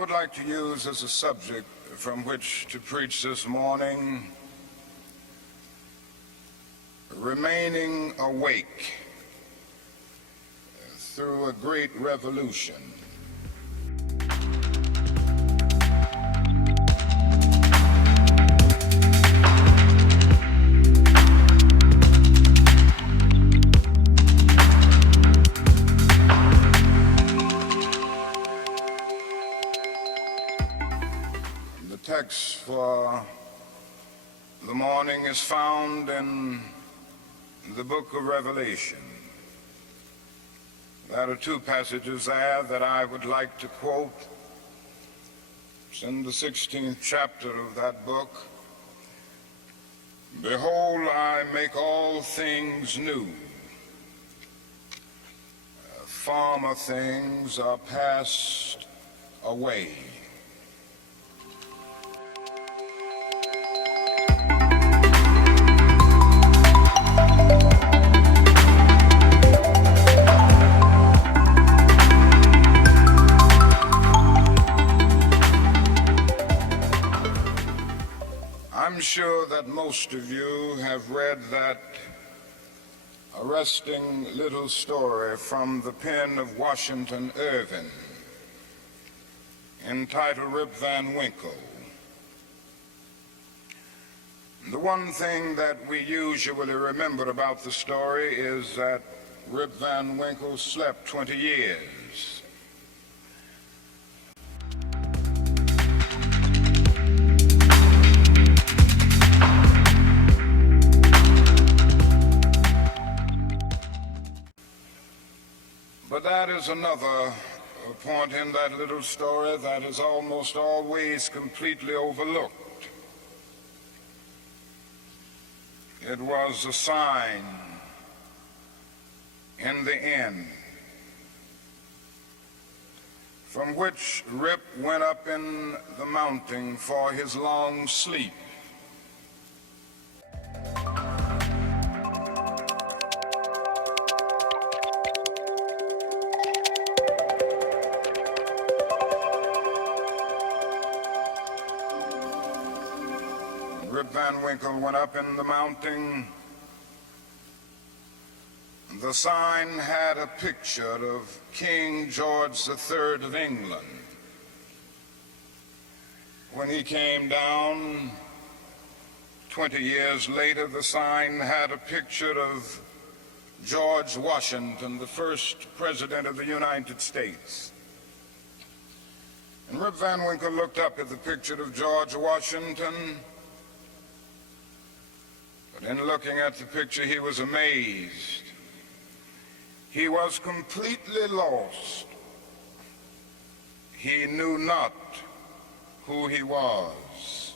would like to use as a subject from which to preach this morning, remaining awake through a great revolution. The text for the morning is found in the book of Revelation. There are two passages there that I would like to quote. It's in the 16th chapter of that book. Behold, I make all things new. Former things are passed away. I'm sure that most of you have read that arresting little story from the pen of Washington Irving entitled Rip Van Winkle. The one thing that we usually remember about the story is that Rip Van Winkle slept 20 years. But that is another point in that little story that is almost always completely overlooked. It was a sign in the end from which Rip went up in the mountain for his long sleep. Rip Van Winkle went up in the mountain. The sign had a picture of King George III of England. When he came down 20 years later, the sign had a picture of George Washington, the first president of the United States. And Rip Van Winkle looked up at the picture of George Washington. In looking at the picture, he was amazed. He was completely lost. He knew not who he was.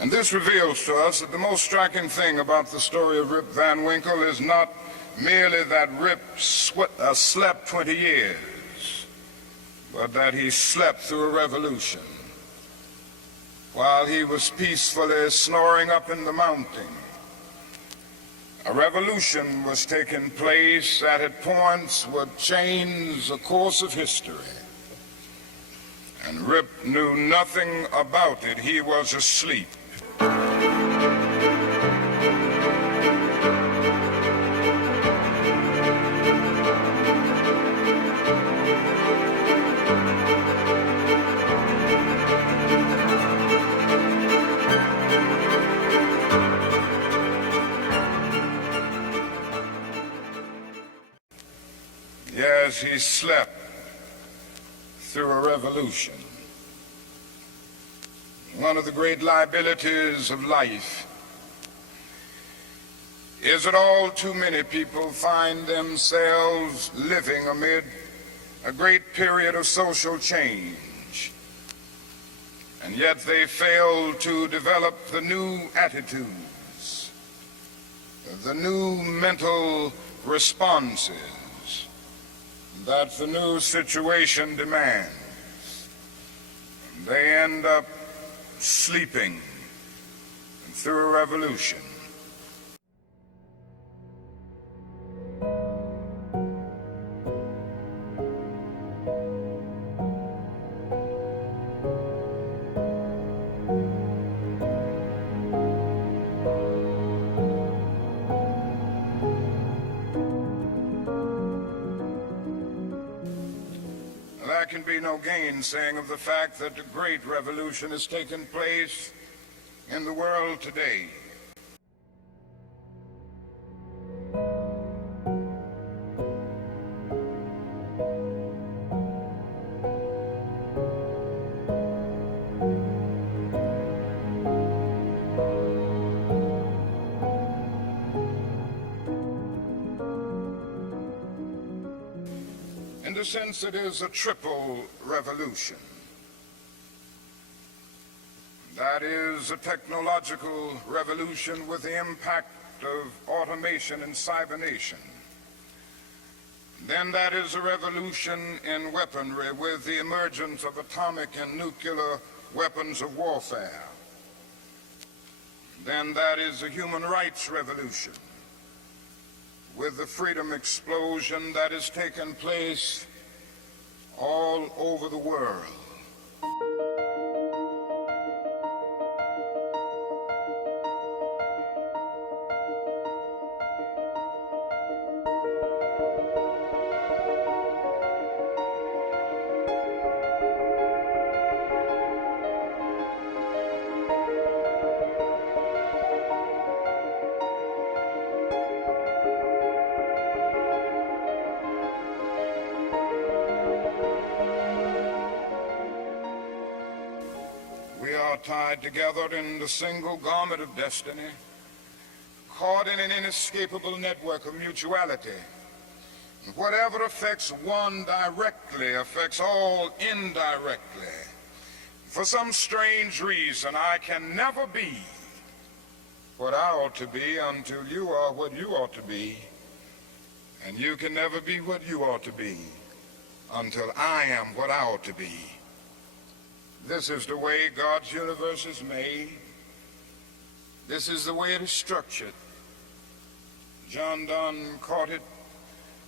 And this reveals to us that the most striking thing about the story of Rip Van Winkle is not merely that Rip slept 20 years, but that he slept through a revolution. While he was peacefully snoring up in the mountain, a revolution was taking place that at points would change the course of history. And Rip knew nothing about it. He was asleep. Yes, he slept through a revolution. One of the great liabilities of life is that all too many people find themselves living amid a great period of social change, and yet they fail to develop the new attitudes the new mental responses that the new situation demands. They end up sleeping through a revolution. There can be no gainsaying of the fact that the great revolution has taken place in the world today. In a sense, it is a triple revolution. That is a technological revolution with the impact of automation and cybernation. Then that is a revolution in weaponry with the emergence of atomic and nuclear weapons of warfare. Then that is a human rights revolution with the freedom explosion that has taken place all over the world. We are tied together in the single garment of destiny, caught in an inescapable network of mutuality. Whatever affects one directly affects all indirectly. For some strange reason, I can never be what I ought to be until you are what you ought to be. And you can never be what you ought to be until I am what I ought to be. This is the way God's universe is made. This is the way it is structured. John Donne caught it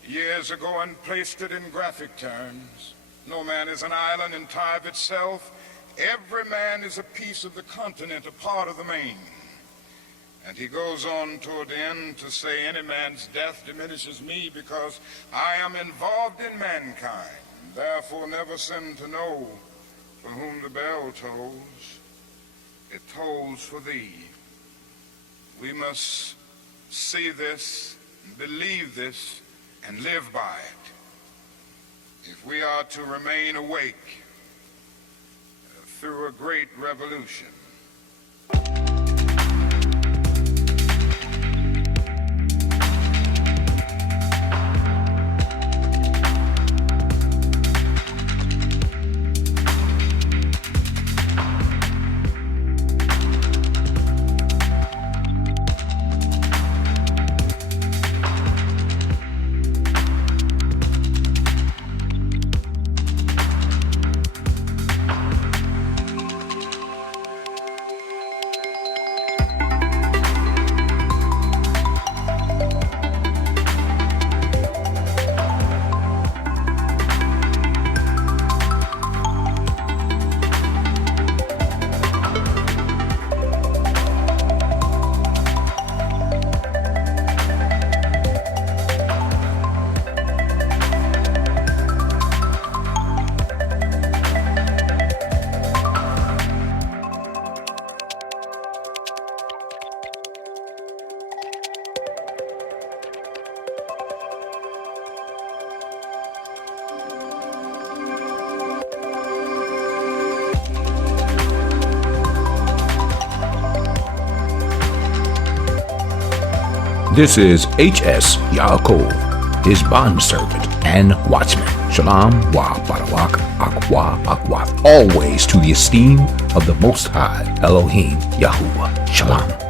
years ago and placed it in graphic terms. No man is an island entire of itself. Every man is a piece of the continent, a part of the main. And he goes on toward the end to say, any man's death diminishes me because I am involved in mankind. Therefore never sin to know for whom the bell tolls. It tolls for thee. We must see this, believe this, and live by it if we are to remain awake through a great revolution. This is H.S. Yahuah, his bondservant and watchman. Shalom, wa barawak, akwa, akwath, always to the esteem of the Most High, Elohim, Yahuah. Shalom.